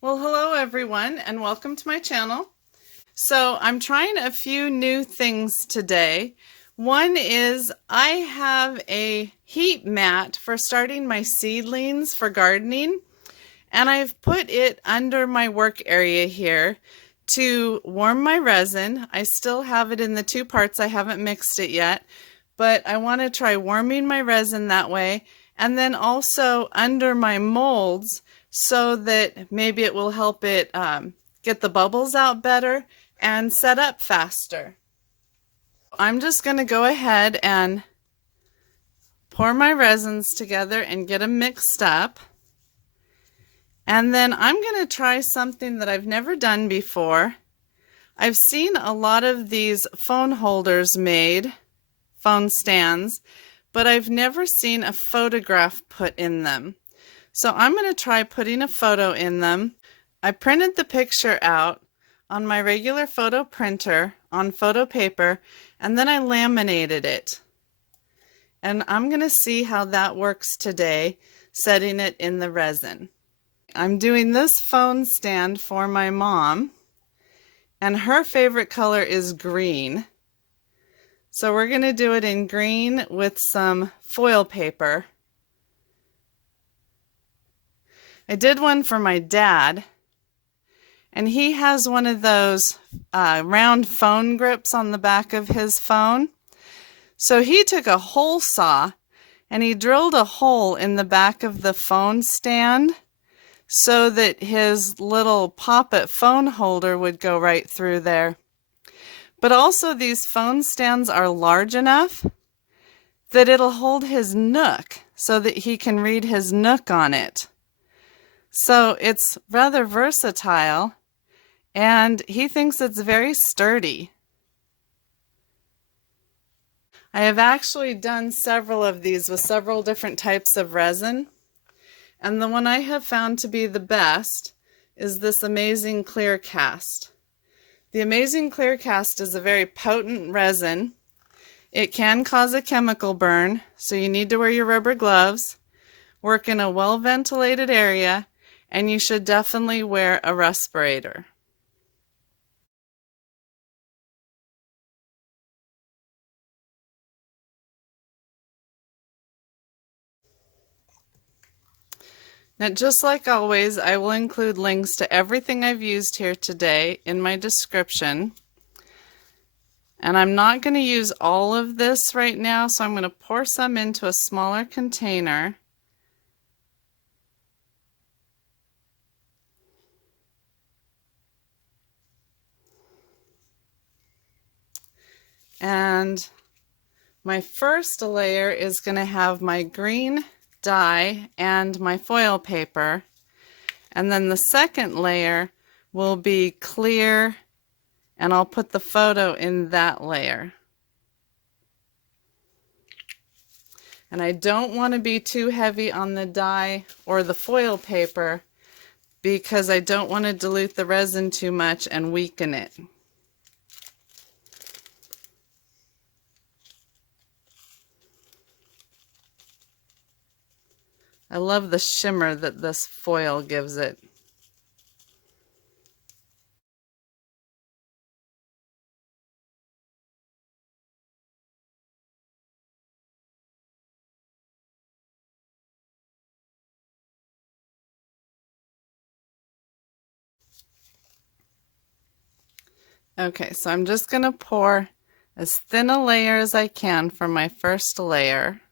Well, hello everyone and welcome to my channel. So I'm trying a few new things today. One is I have a heat mat for starting my seedlings for gardening, and I've put it under my work area here to warm my resin. I still have it in the two parts. I haven't mixed it yet, but I want to try warming my resin that way, and then also under my molds so that maybe it will help it get the bubbles out better and set up faster. I'm just going to go ahead and pour my resins together and get them mixed up. And then I'm going to try something that I've never done before. I've seen a lot of these phone holders made, phone stands, but I've never seen a photograph put in them. So I'm going to try putting a photo in them. I printed the picture out on my regular photo printer on photo paper, and then I laminated it. And I'm going to see how that works today, setting it in the resin. I'm doing this phone stand for my mom, and her favorite color is green. So we're going to do it in green with some foil paper. I did one for my dad, and he has one of those round phone grips on the back of his phone. So he took a hole saw and he drilled a hole in the back of the phone stand so that his little pop-it phone holder would go right through there. But also these phone stands are large enough that it'll hold his Nook so that he can read his Nook on it. So it's rather versatile, and he thinks it's very sturdy. I have actually done several of these with several different types of resin, and the one I have found to be the best is this Amazing Clear Cast. The Amazing Clear Cast is a very potent resin. It can cause a chemical burn, so you need to wear your rubber gloves, work in a well-ventilated area, and you should definitely wear a respirator. Now, just like always, I will include links to everything I've used here today in my description. And I'm not going to use all of this right now, so I'm going to pour some into a smaller container. And my first layer is going to have my green dye and my foil paper, and then the second layer will be clear, and I'll put the photo in that layer. And I don't want to be too heavy on the dye or the foil paper because I don't want to dilute the resin too much and weaken it. I love the shimmer that this foil gives it. Okay, so I'm just going to pour as thin a layer as I can for my first layer.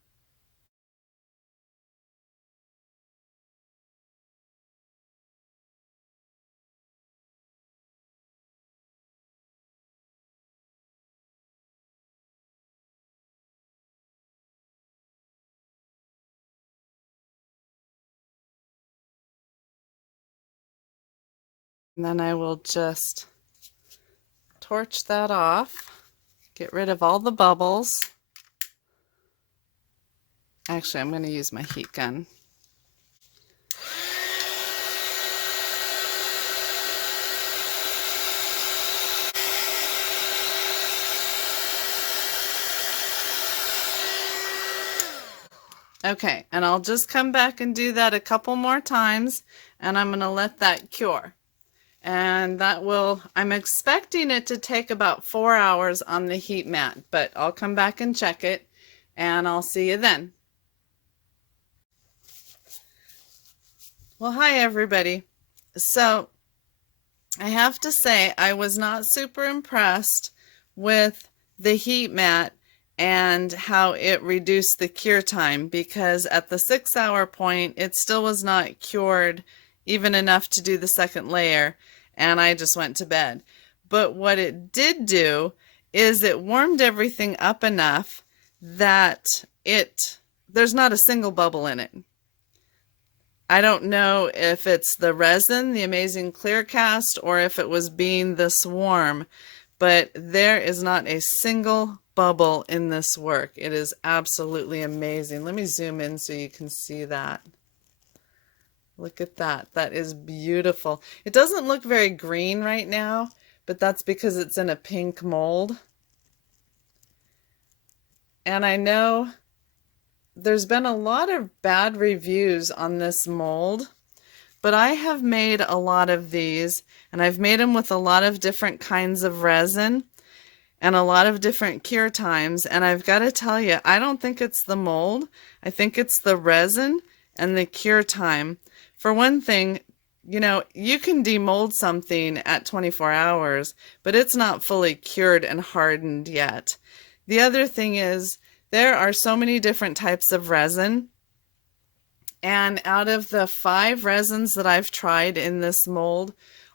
And then I will just torch that off, get rid of all the bubbles. Actually, I'm going to use my heat gun. Okay, and I'll just come back and do that a couple more times, and I'm going to let that cure. And that will, I'm expecting it to take about 4 hours on the heat mat, but I'll come back and check it, and I'll see you then. Well, hi everybody. So I have to say I was not super impressed with the heat mat and how it reduced the cure time, because at the 6-hour point it still was not cured even enough to do the second layer, and I just went to bed. But what it did do is it warmed everything up enough that there's not a single bubble in it. I don't know if it's the resin, the amazing clear cast, or if it was being this warm, but there is not a single bubble in this work. It is absolutely amazing. Let me zoom in so you can see that. Look at that. That is beautiful. It doesn't look very green right now, but that's because it's in a pink mold. And I know there's been a lot of bad reviews on this mold, but I have made a lot of these, and I've made them with a lot of different kinds of resin and a lot of different cure times, and I've got to tell you, I don't think it's the mold. I think it's the resin and the cure time. For one thing, you know, you can demold something at 24 hours, but it's not fully cured and hardened yet. The other thing is, there are so many different types of resin, and out of the 5 resins that I've tried in this mold,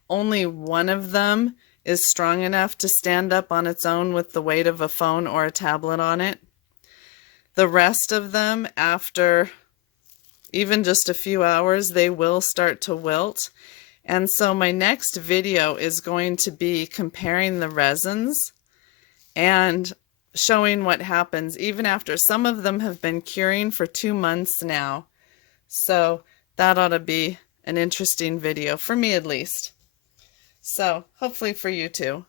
only one of them is strong enough to stand up on its own with the weight of a phone or a tablet on it. The rest of them, after even just a few hours, they will start to wilt. And so my next video is going to be comparing the resins and showing what happens even after some of them have been curing for 2 months now. So that ought to be an interesting video, for me at least. So hopefully for you too.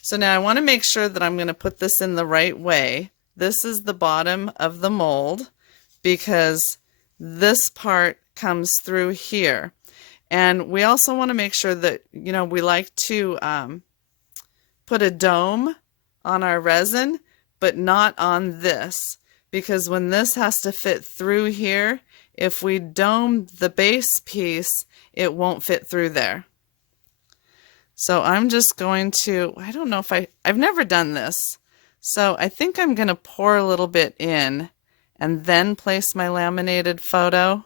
So now I want to make sure that I'm going to put this in the right way. This is the bottom of the mold because this part comes through here. And we also want to make sure that, you know, we like to put a dome on our resin, but not on this, because when this has to fit through here, if we dome the base piece, it won't fit through there. So I'm just going to, I don't know if I've never done this, so I think I'm going to pour a little bit in and then place my laminated photo.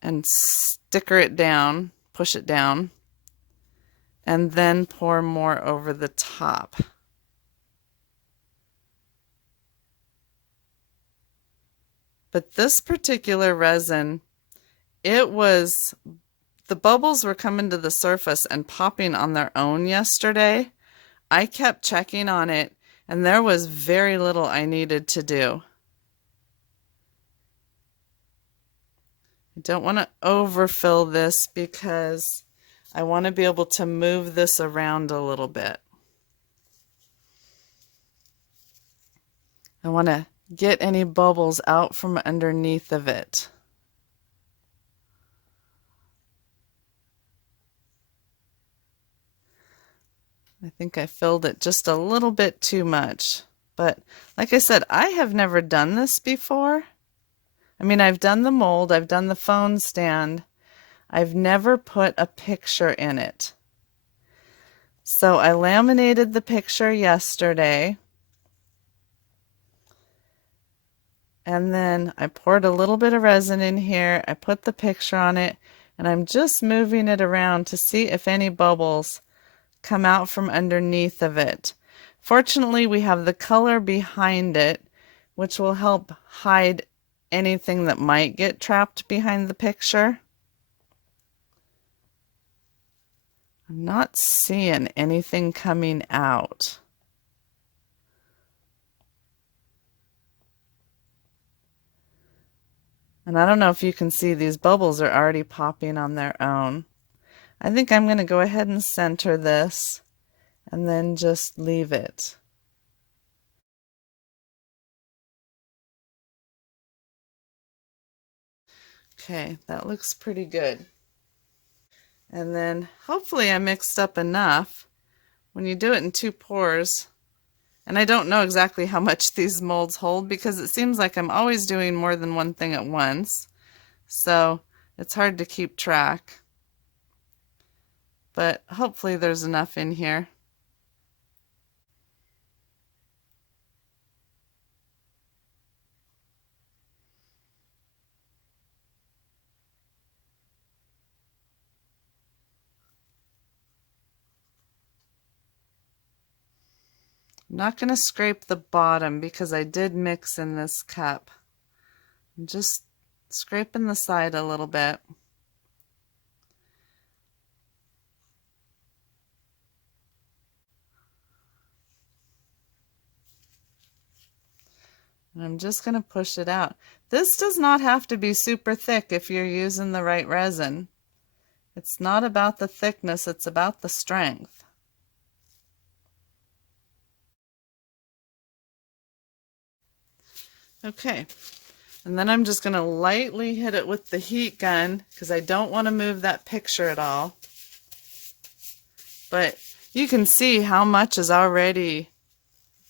And sticker it down, push it down, and then pour more over the top. But this particular resin, the bubbles were coming to the surface and popping on their own yesterday. I kept checking on it, and there was very little I needed to do. I don't want to overfill this because I want to be able to move this around a little bit. I want to get any bubbles out from underneath of it. I think I filled it just a little bit too much. But like I said, I have never done this before. I mean, I've done the mold, I've done the phone stand. I've never put a picture in it. So I laminated the picture yesterday. And then I poured a little bit of resin in here. I put the picture on it, and I'm just moving it around to see if any bubbles come out from underneath of it. Fortunately, we have the color behind it, which will help hide anything that might get trapped behind the picture. I'm not seeing anything coming out. And I don't know if you can see, these bubbles are already popping on their own. I think I'm going to go ahead and center this and then just leave it. Okay, that looks pretty good. And then hopefully I mixed up enough. When you do it in 2 pours, and I don't know exactly how much these molds hold because it seems like I'm always doing more than one thing at once. So it's hard to keep track. But hopefully there's enough in here. I'm not going to scrape the bottom because I did mix in this cup. I'm just scraping the side a little bit. And I'm just going to push it out. This does not have to be super thick if you're using the right resin. It's not about the thickness, it's about the strength. Okay, and then I'm just going to lightly hit it with the heat gun because I don't want to move that picture at all. But you can see how much is already,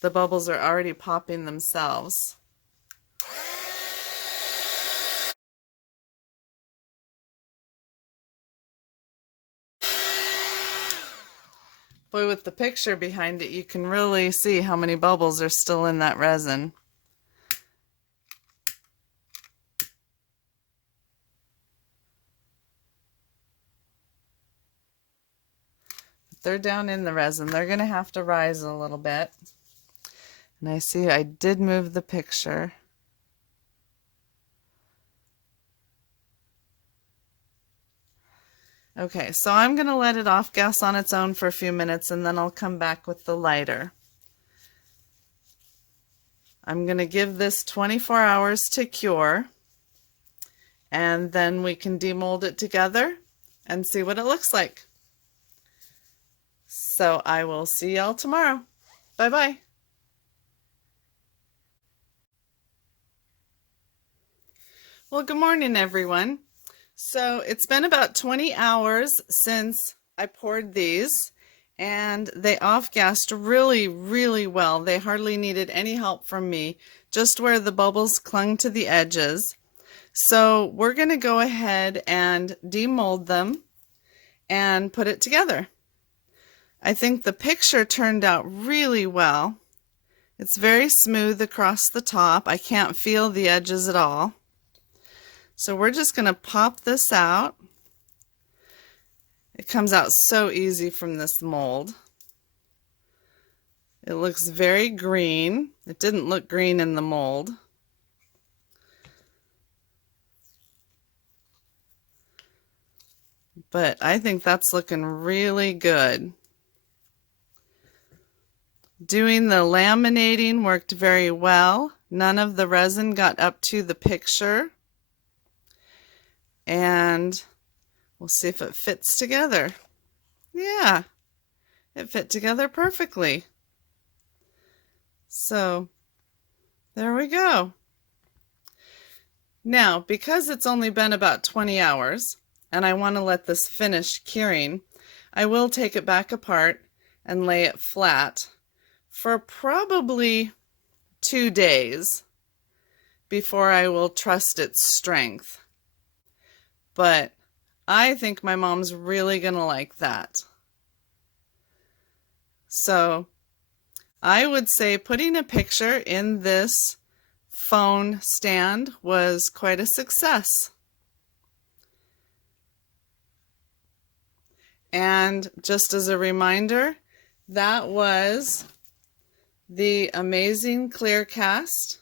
the bubbles are already popping themselves. Boy, with the picture behind it, you can really see how many bubbles are still in that resin. They're down in the resin. They're going to have to rise a little bit. And I see I did move the picture. Okay, so I'm going to let it off gas on its own for a few minutes and then I'll come back with the lighter. I'm going to give this 24 hours to cure and then we can demold it together and see what it looks like. So I will see y'all tomorrow. Bye-bye. Well, good morning, everyone. So it's been about 20 hours since I poured these, and they off-gassed really, really well. They hardly needed any help from me, just where the bubbles clung to the edges. So we're going to go ahead and demold them and put it together. I think the picture turned out really well. It's very smooth across the top. I can't feel the edges at all. So we're just going to pop this out. It comes out so easy from this mold. It looks very green. It didn't look green in the mold. But I think that's looking really good. Doing the laminating worked very well. None of the resin got up to the picture. And we'll see if it fits together. Yeah, it fit together perfectly. So there we go. Now, because it's only been about 20 hours and I want to let this finish curing, I will take it back apart and lay it flat for probably 2 days before I will trust its strength. But I think my mom's really going to like that. So I would say putting a picture in this phone stand was quite a success. And just as a reminder, that was the amazing clear cast.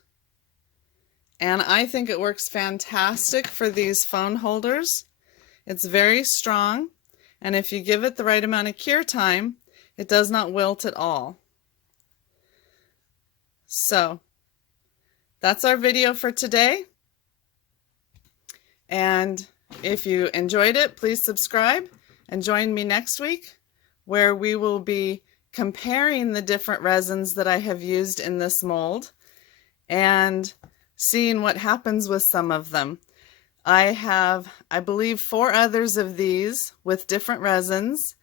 And I think it works fantastic for these phone holders. It's very strong, and if you give it the right amount of cure time, it does not wilt at all. So that's our video for today. And if you enjoyed it, please subscribe and join me next week where we will be comparing the different resins that I have used in this mold and seeing what happens with some of them. I have, I believe, 4 others of these with different resins,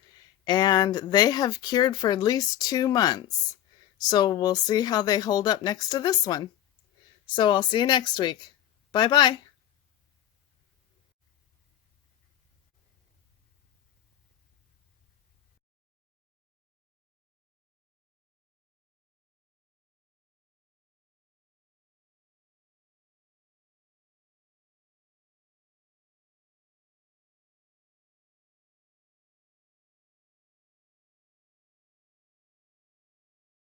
and they have cured for at least 2 months. So we'll see how they hold up next to this one. So I'll see you next week. Bye-bye.